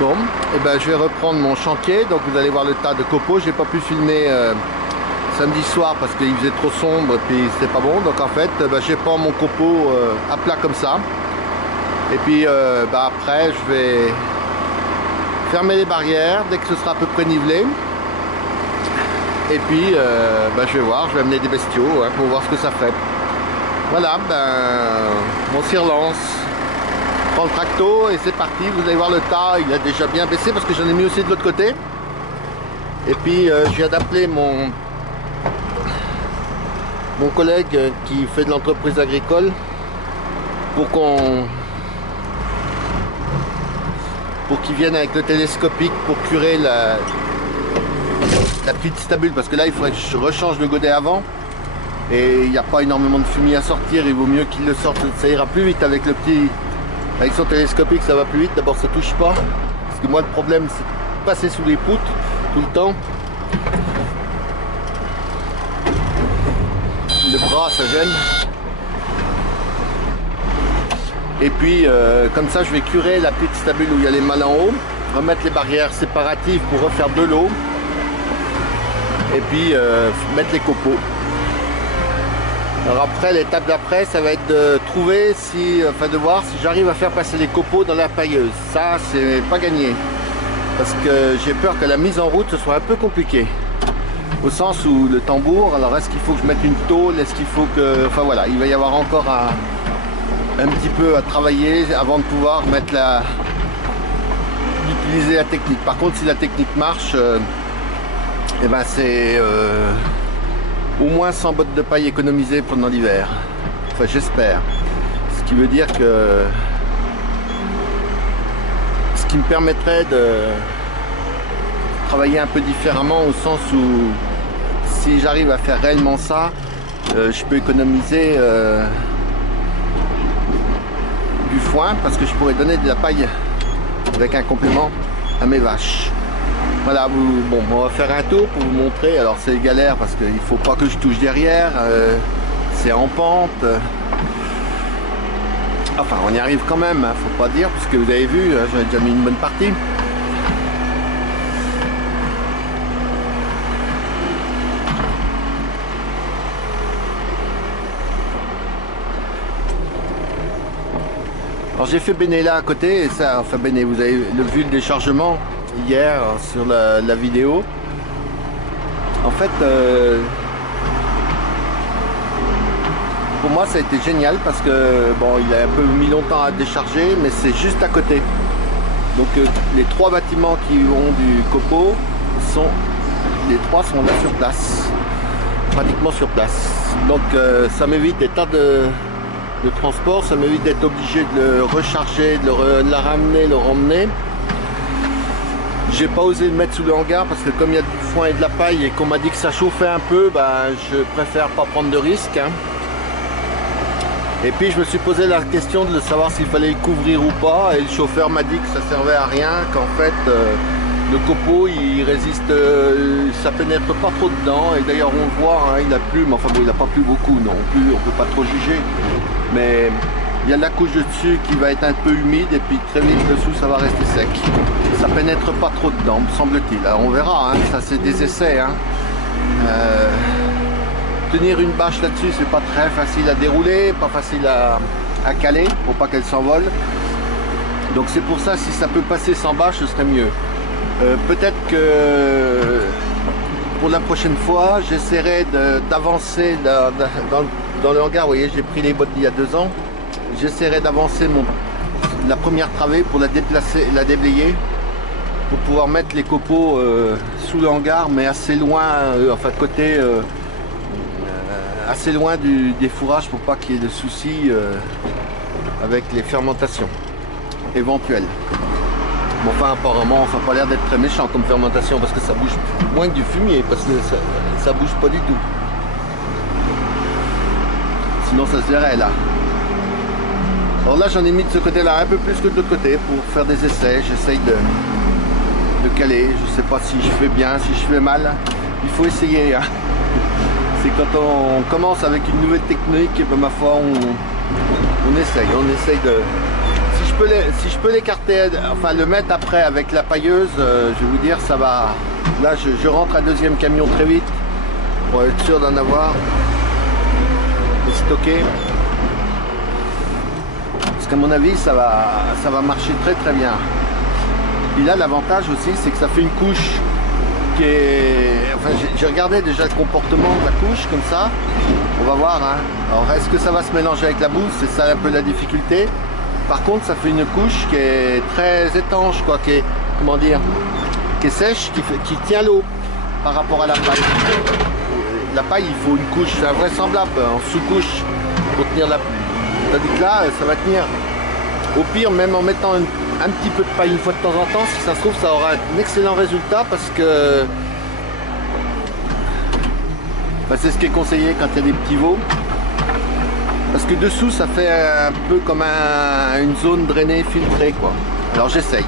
Bon, et ben je vais reprendre mon chantier. Donc vous allez voir le tas de copeaux. J'ai pas pu filmer samedi soir parce qu'il faisait trop sombre et puis c'était pas bon. Donc en fait, je prends mon copeau à plat comme ça. Et puis après, je vais fermer les barrières dès que ce sera à peu près nivelé. Et puis je vais voir, je vais amener des bestiaux pour voir ce que ça fait. Voilà, on s'y relance. Je prends le tracto et c'est parti. Vous allez voir le tas, il a déjà bien baissé parce que j'en ai mis aussi de l'autre côté. Et puis je viens d'appeler mon collègue qui fait de l'entreprise agricole pour qu'il vienne avec le télescopique pour curer la petite stabule, parce que là il faudrait que je rechange le godet avant et il n'y a pas énormément de fumier à sortir. Il vaut mieux qu'il le sorte, ça ira plus vite avec son télescopique, ça va plus vite. D'abord ça touche pas, parce que moi le problème c'est de passer sous les poutres tout le temps. Le bras ça gêne. Et puis comme ça je vais curer la petite stabule où il y a les mâles en haut, remettre les barrières séparatives pour refaire de l'eau et puis mettre les copeaux. Alors après, l'étape d'après, ça va être de trouver de voir si j'arrive à faire passer les copeaux dans la pailleuse. Ça, c'est pas gagné, parce que j'ai peur que la mise en route ce soit un peu compliqué. Au sens où le tambour, alors est-ce qu'il faut que je mette une tôle, est-ce qu'il faut que... Enfin voilà, il va y avoir encore un petit peu à travailler avant de pouvoir utiliser la technique. Par contre, si la technique marche, c'est au moins 100 bottes de paille économisées pendant l'hiver. Enfin, j'espère. Ce qui veut dire que... Ce qui me permettrait de travailler un peu différemment, au sens où si j'arrive à faire réellement ça, je peux économiser du foin, parce que je pourrais donner de la paille avec un complément à mes vaches. Voilà, on va faire un tour pour vous montrer. Alors c'est galère parce qu'il faut pas que je touche derrière, c'est en pente. Enfin, on y arrive quand même, faut pas dire, puisque vous avez vu, j'en ai déjà mis une bonne partie. Alors j'ai fait Béné là à côté, et ça, enfin Béné, vous avez vu le déchargement hier sur la vidéo. En fait, pour moi ça a été génial parce que il a un peu mis longtemps à décharger, mais c'est juste à côté. Donc les trois bâtiments qui ont du copeau les trois sont là sur place, pratiquement sur place. Donc ça m'évite des tas de transport, ça m'évite d'être obligé de le recharger, de la ramener, le remmener. J'ai pas osé le mettre sous le hangar parce que comme il y a du foin et de la paille et qu'on m'a dit que ça chauffait un peu, je préfère pas prendre de risques. Et puis je me suis posé la question de savoir s'il fallait le couvrir ou pas, et le chauffeur m'a dit que ça servait à rien, qu'en fait le copeau il résiste, ça pénètre pas trop dedans, et d'ailleurs on le voit, il a plu, mais enfin il a pas plu beaucoup non plus, on peut pas trop juger, mais il y a la couche de dessus qui va être un peu humide et puis très vite dessous ça va rester sec. Ça pénètre pas trop dedans, me semble-t-il. Alors on verra, ça c'est des essais. Tenir une bâche là-dessus, c'est pas très facile à dérouler, pas facile à caler pour pas qu'elle s'envole. Donc c'est pour ça, si ça peut passer sans bâche, ce serait mieux. Peut-être que pour la prochaine fois, j'essaierai d'avancer dans le hangar. Vous voyez, j'ai pris les bottes d'il y a 2 ans. J'essaierai d'avancer la première travée pour la déblayer, pour pouvoir mettre les copeaux sous le hangar, mais assez loin, côté assez loin des fourrages, pour pas qu'il y ait de soucis avec les fermentations éventuelles. Bon, enfin apparemment ça n'a pas l'air d'être très méchant comme fermentation, parce que ça bouge moins que du fumier, parce que ça bouge pas du tout. Sinon ça se verrait là. Alors là j'en ai mis de ce côté là un peu plus que de l'autre côté pour faire des essais. J'essaye de caler, je sais pas si je fais bien, si je fais mal, il faut essayer. C'est quand on commence avec une nouvelle technique, et ma foi on essaye de... Si je si je peux l'écarter, enfin le mettre après avec la pailleuse, je vais vous dire, ça va. Là, je rentre un deuxième camion très vite pour être sûr d'en avoir et stocker. Parce qu'à mon avis, ça va marcher très très bien. Et là, l'avantage aussi, c'est que ça fait une couche qui est... Enfin, j'ai regardé déjà le comportement de la couche comme ça. On va voir. Hein. Alors, est-ce que ça va se mélanger avec la bouse? C'est ça un peu la difficulté. Par contre, ça fait une couche qui est très étanche, quoi, qui est, comment dire, qui est sèche, qui tient l'eau par rapport à la paille. La paille, il faut une couche, c'est invraisemblable, en sous-couche pour tenir la paille. Tandis que là, ça va tenir. Au pire, même en mettant un petit peu de paille une fois de temps en temps, si ça se trouve, ça aura un excellent résultat parce que c'est ce qui est conseillé quand il y a des petits veaux. Parce que dessous, ça fait un peu comme une zone drainée, filtrée, quoi. Alors j'essaye.